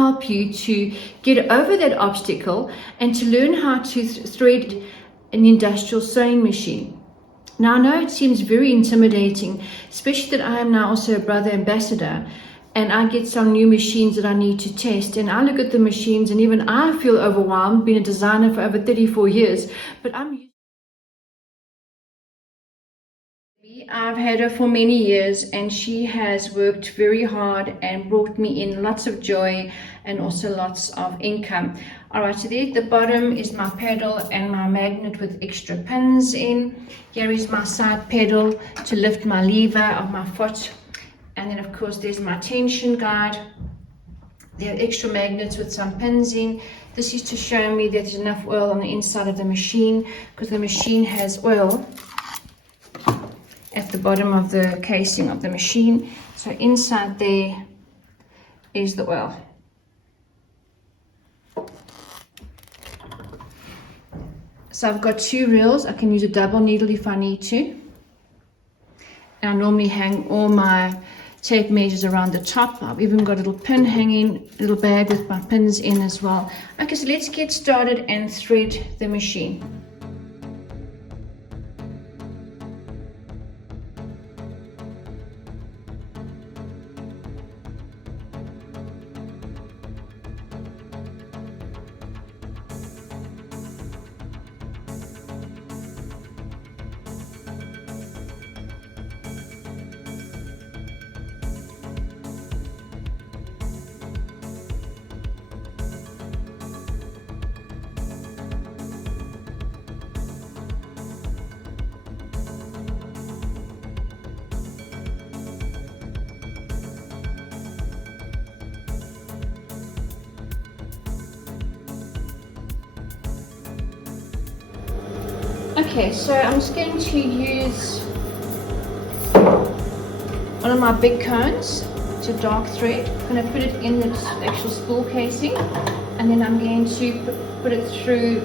help you to get over that obstacle and to learn how to thread an industrial sewing machine. Now, I know it seems very intimidating, especially that I am now also a brother ambassador, and I get some new machines that I need to test, and I look at the machines and even I feel overwhelmed, being a designer for over 34 years, but I've had her for many years, and she has worked very hard and brought me in lots of joy and also lots of income. All right, so there at the bottom is my pedal and my magnet with extra pins in. Here is my side pedal to lift my lever of my foot. And then of course there's my tension guide. There are extra magnets with some pins in. This is to show me that there's enough oil on the inside of the machine, because the machine has oil at the bottom of the casing of the machine. So inside there is the oil. So I've got 2 reels. I can use a double needle if I need to. And I normally hang all my tape measures around the top. I've even got a little pin hanging, a little bag with my pins in as well. Okay, so let's get started and thread the machine. Okay, so I'm just going to use one of my big cones to dark thread. I'm going to put it in the actual spool casing, and then I'm going to put it through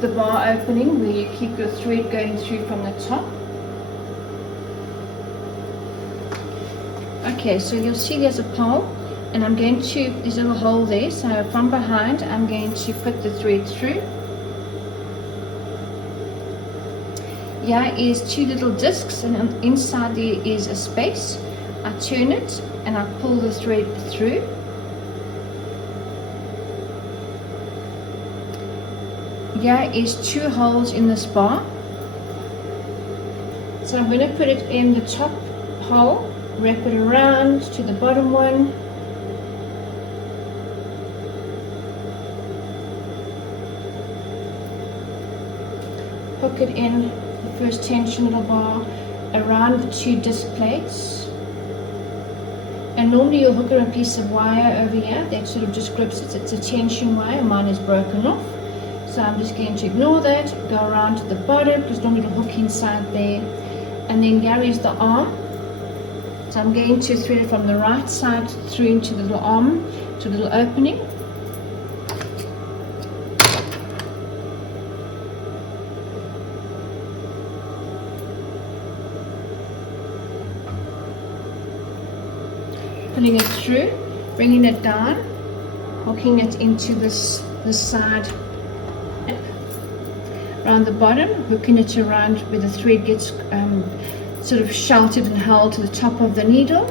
the bar opening where you keep your thread going through from the top. Okay, so you'll see there's a pole, and I'm going to, there's a little hole there, so from behind I'm going to put the thread through. Here is 2 little discs, and inside there is a space. I turn it and I pull the thread through. Here is 2 holes in this bar. So I'm going to put it in the top hole, wrap it around to the bottom one. Hook it in the first tension little bar around the 2 disc plates, and normally you'll hook a piece of wire over here that sort of just grips it. It's a tension wire, mine is broken off, so I'm just going to ignore that, go around to the bottom because normally it'll hook inside there, and then here is the arm. So I'm going to thread it from the right side through into the little arm, to the little opening. Pulling it through, bringing it down, hooking it into this side, around the bottom, hooking it around where the thread gets sort of sheltered and held to the top of the needle.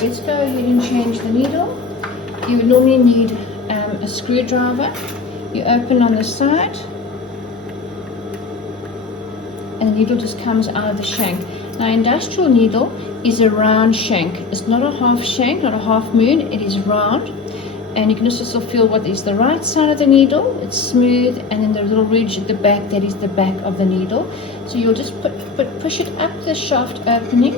Let's go ahead and change the needle. You would normally need a screwdriver. You open on the side, and the needle just comes out of the shank. Now, industrial needle is a round shank. It's not a half shank, not a half moon. It is round, and you can also feel what is the right side of the needle. It's smooth, and then the little ridge at the back, that is the back of the needle. So you'll just push it up the shaft opening.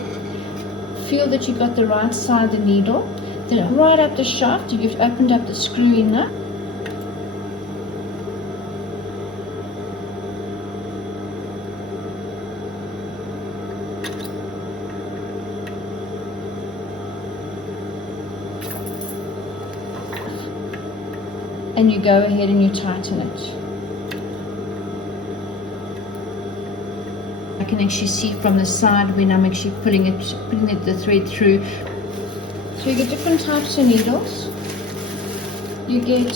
Feel that you've got the right side of the needle. Then right up the shaft, you've opened up the screw in there. and you go ahead and you tighten it. I can actually see from the side when I'm actually putting the thread through. So you get different types of needles. You get,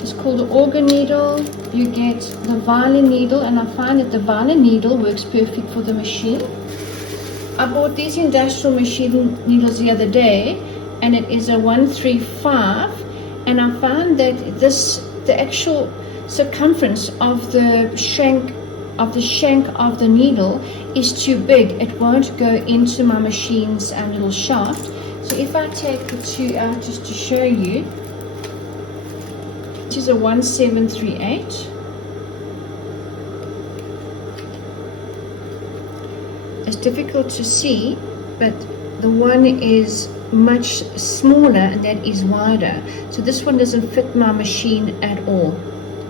it's called the organ needle. You get the violin needle, and I find that the violin needle works perfect for the machine. I bought these industrial machine needles the other day, and it is a 135, and I found that the actual circumference of the shank of the needle is too big. It won't go into my machine's little shaft. So if I take the two out just to show you, this is a 1738. It's difficult to see, but the one is much smaller and that is wider. So this one doesn't fit my machine at all.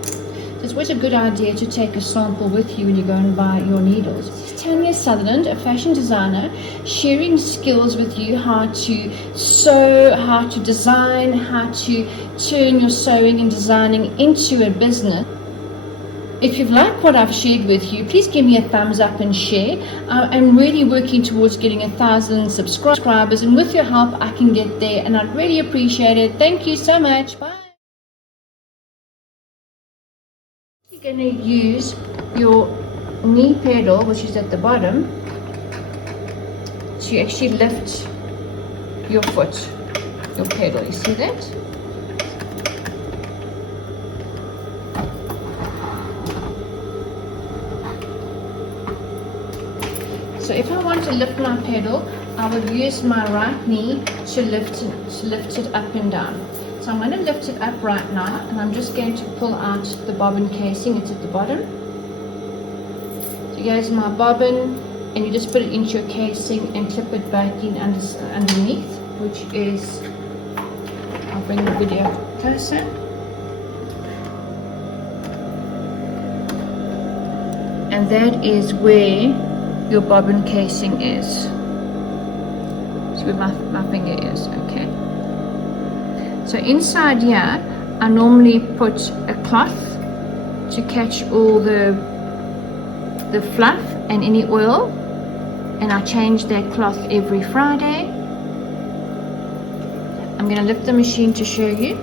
So it's always a good idea to take a sample with you when you go and buy your needles. This is TANIA Sutherland, a fashion designer, sharing skills with you, how to sew, how to design, how to turn your sewing and designing into a business. If you've liked what I've shared with you, please give me a thumbs up and share. I'm really working towards getting 1,000 subscribers, and with your help I can get there, and I'd really appreciate it. Thank you so much. Bye. You're going to use your knee pedal, which is at the bottom, to actually lift your foot, your pedal. You see that? So if I want to lift my pedal, I will use my right knee to lift it up and down. So I'm going to lift it up right now, and I'm just going to pull out the bobbin casing. It's at the bottom. So here's my bobbin, and you just put it into your casing and clip it back in underneath, which is, I'll bring the video closer. And that is where your bobbin casing is. So where my finger is, okay. So inside here, I normally put a cloth to catch all the fluff and any oil, and I change that cloth every Friday. I'm going to lift the machine to show you.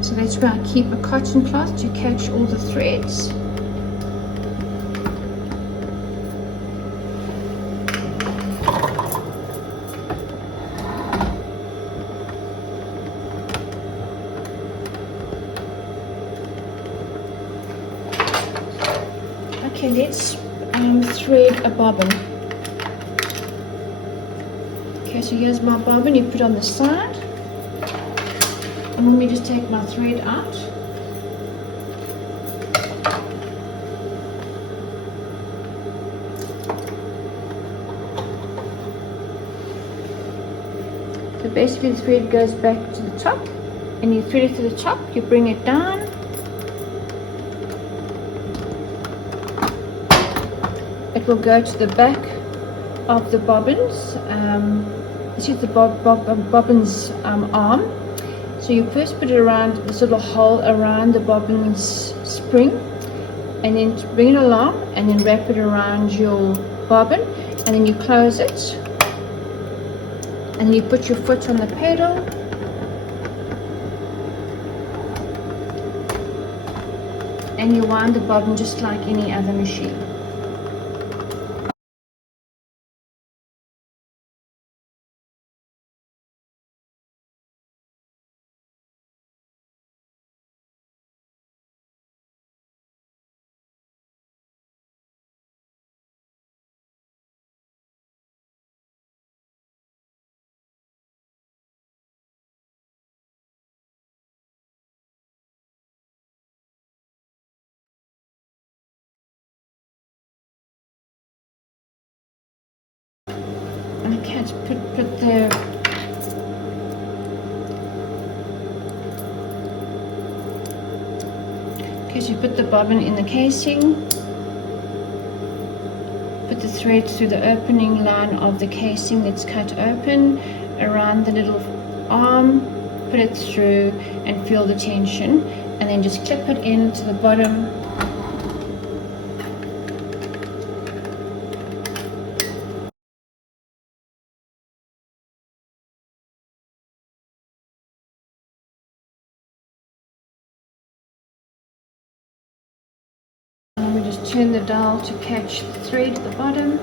So that's where I keep a cotton cloth to catch all the threads. Okay, let's thread a bobbin. Okay, so here's my bobbin. You put on the side. And let me just take my thread out. So basically the thread goes back to the top, and you thread it to the top, you bring it down. It will go to the back of the bobbins. This is the bobbin's arm. So you first put it around this little hole around the bobbin's spring, and then bring it along, and then wrap it around your bobbin, and then you close it, and then you put your foot on the pedal, and you wind the bobbin just like any other machine. catch, put the okay, so you put the bobbin in the casing, put the thread through the opening line of the casing that's cut open around the little arm, put it through and feel the tension, and then just clip it into the bottom. And we just turn the dial to catch the thread at the bottom.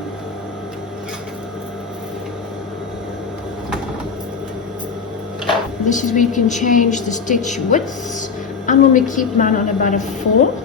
This is where you can change the stitch widths. I normally keep mine on about a 4.